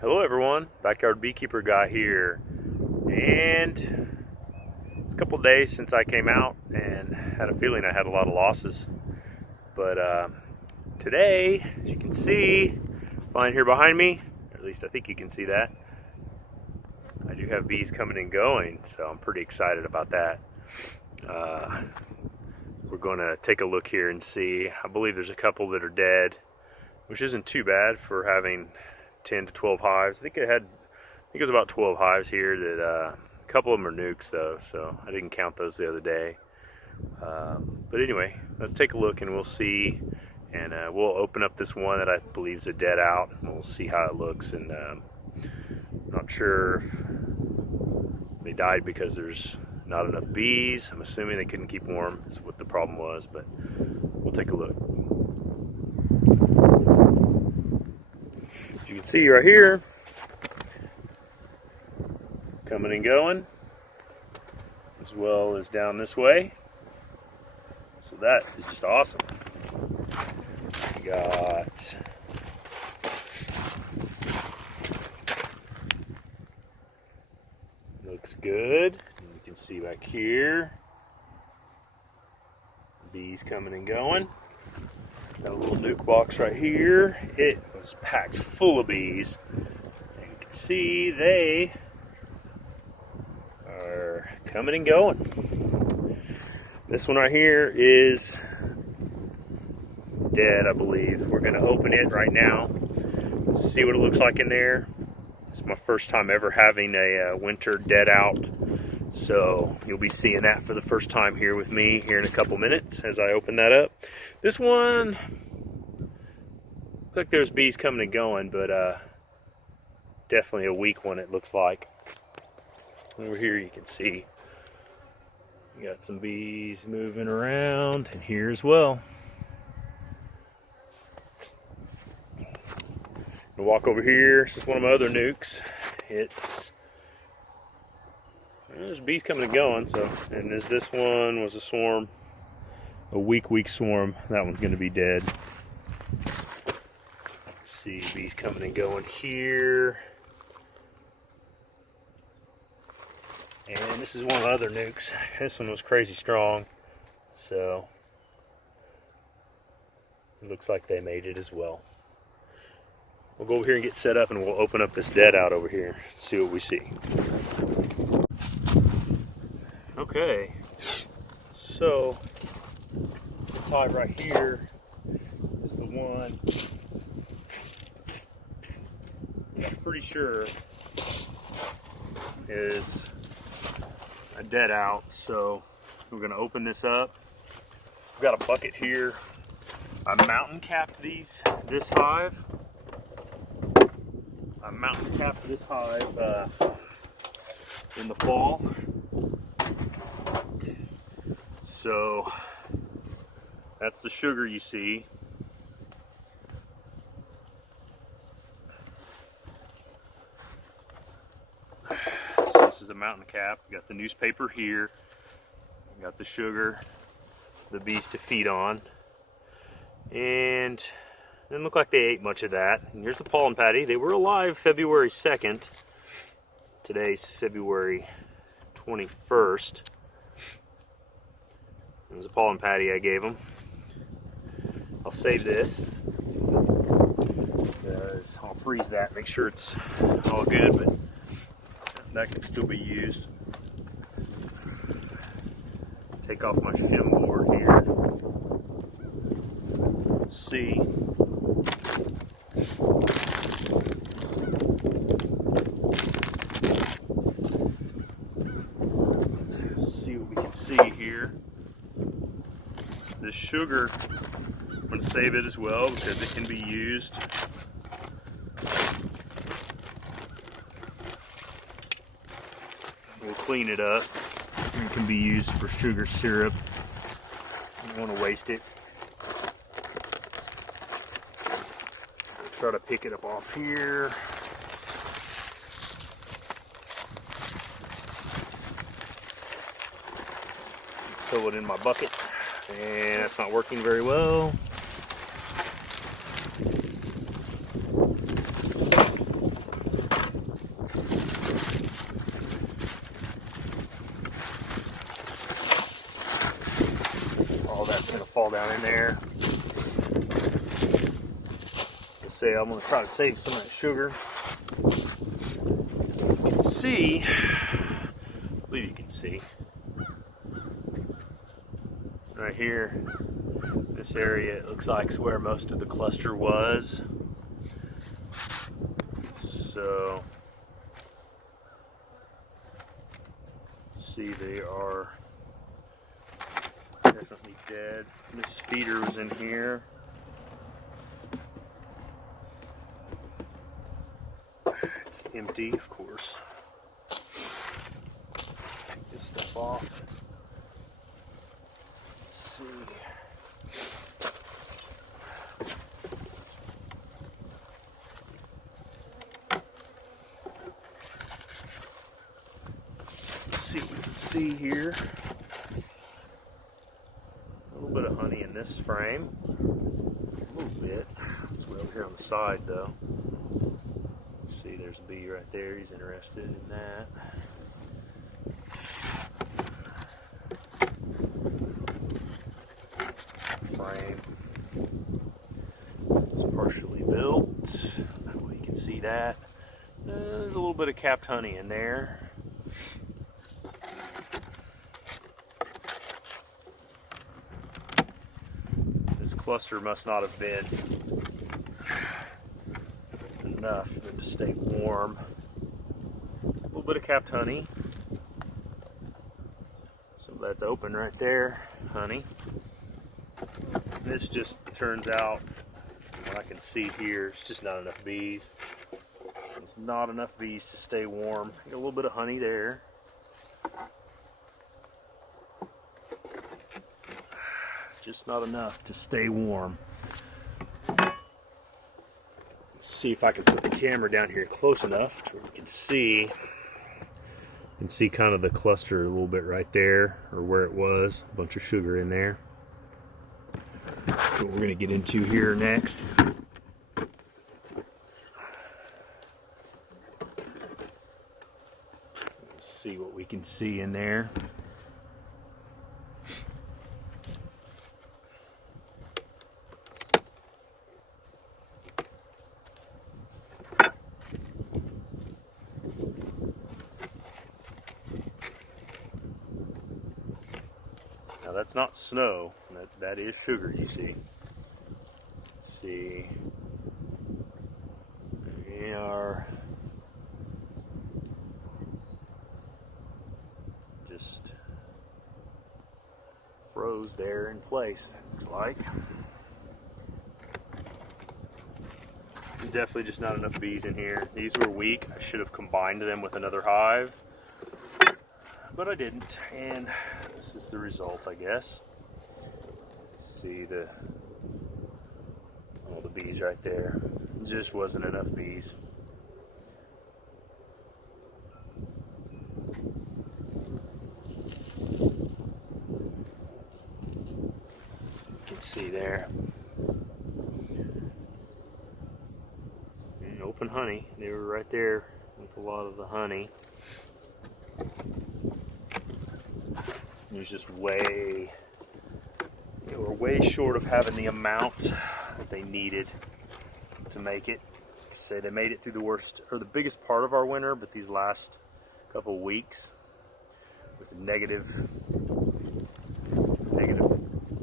Hello everyone, Backyard Beekeeper guy here, and it's a couple days since I came out and had a feeling I had a lot of losses, but today, as you can see, fine here behind me, or at least I think you can see that, I do have bees coming and going, so I'm pretty excited about that. We're going to take a look here and see. I believe there's a couple that are dead, which isn't too bad for having 10 to 12 hives. I think it was about 12 hives here. That a couple of them are nukes though, so I didn't count those the other day. But anyway, let's take a look and we'll see, and we'll open up this one that I believe is a deadout, and we'll see how it looks. And I'm not sure if they died because there's not enough bees. I'm assuming they couldn't keep warm. That's what the problem was, but we'll take a look. You can see right here, coming and going, as well as down this way. So that is just awesome. We got looks good. And you can see back here, bees coming and going. Got a little nuke box right here. It was packed full of bees. And you can see they are coming and going. This one right here is dead, I believe. We're going to open it right now, see what it looks like in there. It's my first time ever having a winter deadout, so you'll be seeing that for the first time here with me here in a couple minutes as I open that up. This one looks like there's bees coming and going, but definitely a weak one it looks like. Over here you can see we got some bees moving around, and here as well. I'll walk over here. This is one of my other nukes. There's bees coming and going. So, and this one was a swarm, a weak swarm. That one's going to be dead. See bees coming and going here. And this is one of the other nukes. This one was crazy strong, so it looks like they made it as well. We'll go over here and get set up, and we'll open up this deadout over here, see what we see. Okay, so this hive right here is the one I'm pretty sure is a deadout. So we're going to open this up. We've got a bucket here. I mountain capped this hive. I mountain capped this hive in the fall. So that's the sugar you see. So this is the mountain cap. We got the newspaper here. We got the sugar, the bees to feed on. And it didn't look like they ate much of that. And here's the pollen patty. They were alive February 2nd. Today's February 21st. There's a pollen patty I gave them. I'll save this, because I'll freeze that, make sure it's all good, but that can still be used. Take off my shim board here. Let's see. Let's see what we can see here. The sugar, I'm going to save it as well because it can be used. We'll clean it up. It can be used for sugar syrup. You don't want to waste it. Try to pick it up off here. Fill it in my bucket. And that's not working very well. down in there. Say I'm going to try to save some of that sugar. You can see, I believe you can see, right here, this area, it looks like is where most of the cluster was. So, see, they are definitely dead. This feeder was in here. It's empty, of course. Take this stuff off. Let's see. See what you can see here. A little bit of honey in this frame. A little bit. It's way over here on the side though. See, there's a bee right there. He's interested in that. Frame. It's partially built. That way you can see that. There's a little bit of capped honey in there. This cluster must not have been enough for them to stay warm. A little bit of capped honey. So that's open right there, honey. This just turns out, what I can see here, it's just not enough bees. There's not enough bees to stay warm. Got a little bit of honey there. Just not enough to stay warm. See if I can put the camera down here close enough to where we can see kind of the cluster a little bit right there, or where it was. A bunch of sugar in there. That's what we're going to get into here next. Let's see what we can see in there. Now that's not snow, that is sugar, you see. Let's see. We are just froze there in place, looks like. There's definitely just not enough bees in here. These were weak. I should have combined them with another hive, but I didn't, and this is the result, I guess. See all the bees right there. Just wasn't enough bees. You can see there. And open honey. They were right there with a lot of the honey. It was just they were way short of having the amount that they needed to make it. Say they made it through the worst, or the biggest part of our winter, but these last couple of weeks with negative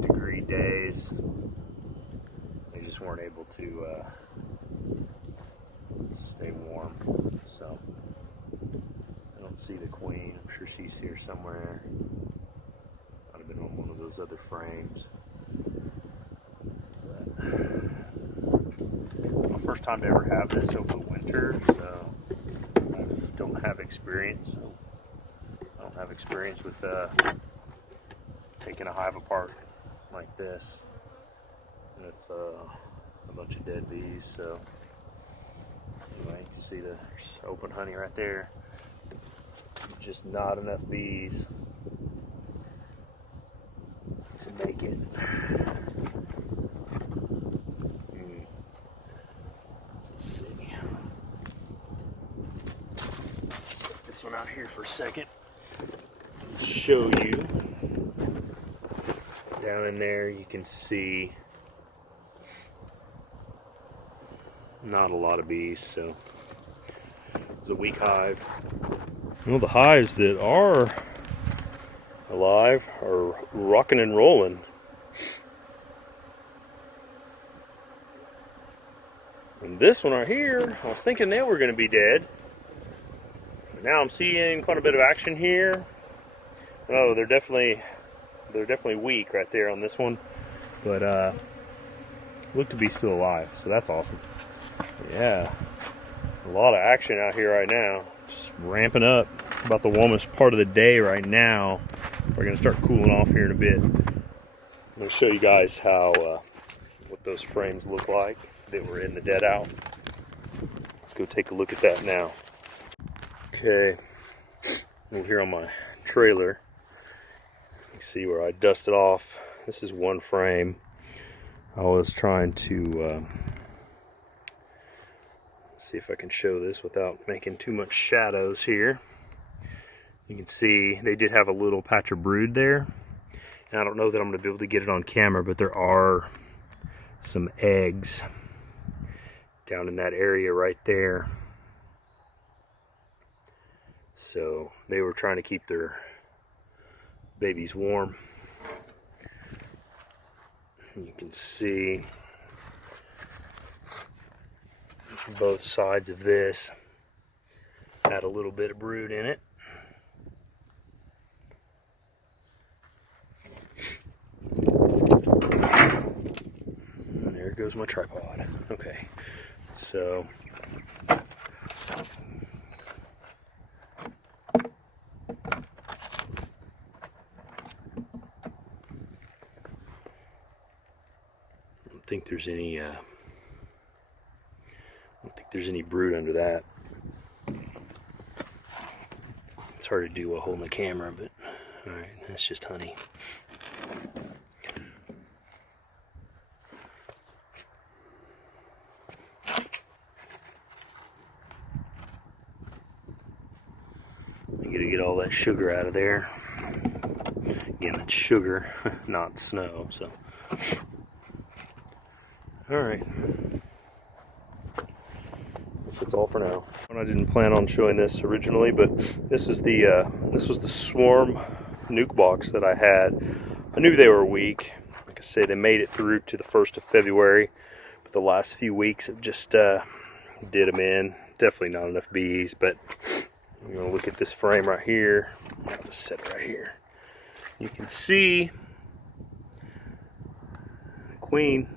degree days, they just weren't able to stay warm. So I don't see the queen. I'm sure she's here somewhere. Might have been on one of those other frames. But my first time to ever have this over the winter, so I don't have experience. So I don't have experience with taking a hive apart like this with a bunch of dead bees. So anyway, you can see there's open honey right there. Just not enough bees to make it. Let's see. Set this one out here for a second. Show you Down in there you can see not a lot of bees, so it's a weak hive. Well, the hives that are alive are rocking and rolling. And this one right here, I was thinking they were going to be dead. But now I'm seeing quite a bit of action here. Oh, they're definitely weak right there on this one, but look to be still alive, so that's awesome. Yeah, a lot of action out here right now, just ramping up. It's about the warmest part of the day right now. We're gonna start cooling off here in a bit. I'm gonna show you guys how what those frames look like that were in the Deadout. Let's go take a look at that now. Okay, over here on my trailer, you see where I dusted off. This is one frame. I was trying to see if I can show this without making too much shadows here. You can see they did have a little patch of brood there. And I don't know that I'm going to be able to get it on camera, but there are some eggs down in that area right there. So they were trying to keep their babies warm. You can see both sides of this had a little bit of brood in it. And there goes my tripod. Okay, so I don't think there's any brood under that. It's hard to do while holding the camera, but alright, that's just honey. I gotta get all that sugar out of there. Again, it's sugar, not snow, so. Alright. That's all for now. I didn't plan on showing this originally, but this was the swarm nuke box that I had. I knew they were weak. Like I say, they made it through to the 1st of February, but the last few weeks have just did them in. Definitely not enough bees, but you're gonna look at this frame right here. I'll just set it right here. You can see the queen.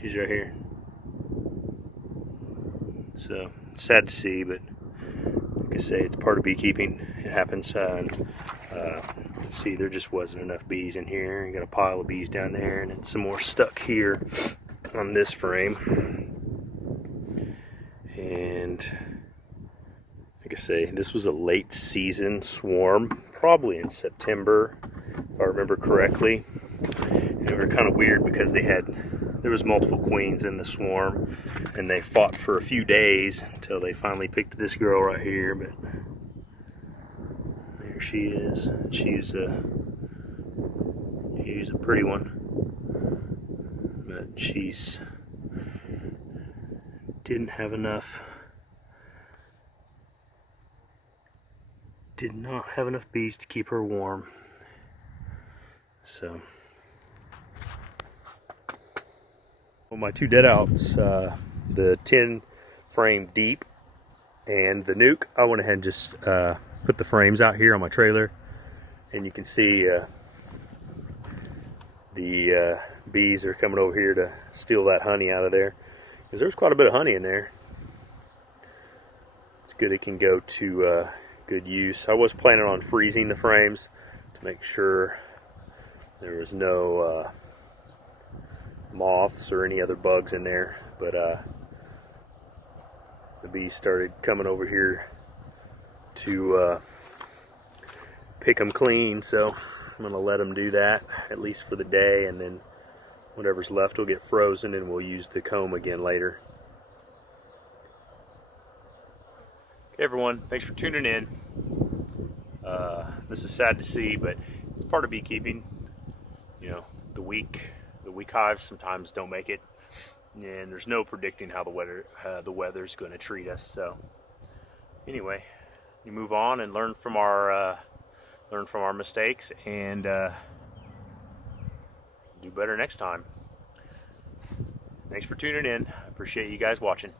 She's right here. So it's sad to see, but like I say, it's part of beekeeping. It happens. See, there just wasn't enough bees in here. You got a pile of bees down there, and then some more stuck here on this frame. And like I say, this was a late season swarm, probably in September, if I remember correctly. And they were kind of weird because there was multiple queens in the swarm, and they fought for a few days until they finally picked this girl right here. But there she is. She's a pretty one, but she's did not have enough bees to keep her warm. So well, my two Deadouts, the 10 frame deep and the nuke, I went ahead and just put the frames out here on my trailer, and you can see the bees are coming over here to steal that honey out of there, because there's quite a bit of honey in there. It's good it can go to good use. I was planning on freezing the frames to make sure there was no moths or any other bugs in there, but the bees started coming over here to pick them clean, so I'm going to let them do that, at least for the day, and then whatever's left will get frozen and we'll use the comb again later. Okay, everyone, thanks for tuning in. This is sad to see, but it's part of beekeeping. you know, the weak hives sometimes don't make it, and there's no predicting how the weather's going to treat us. So anyway, you move on and learn from our mistakes, and do better next time. Thanks for tuning in. I appreciate you guys watching.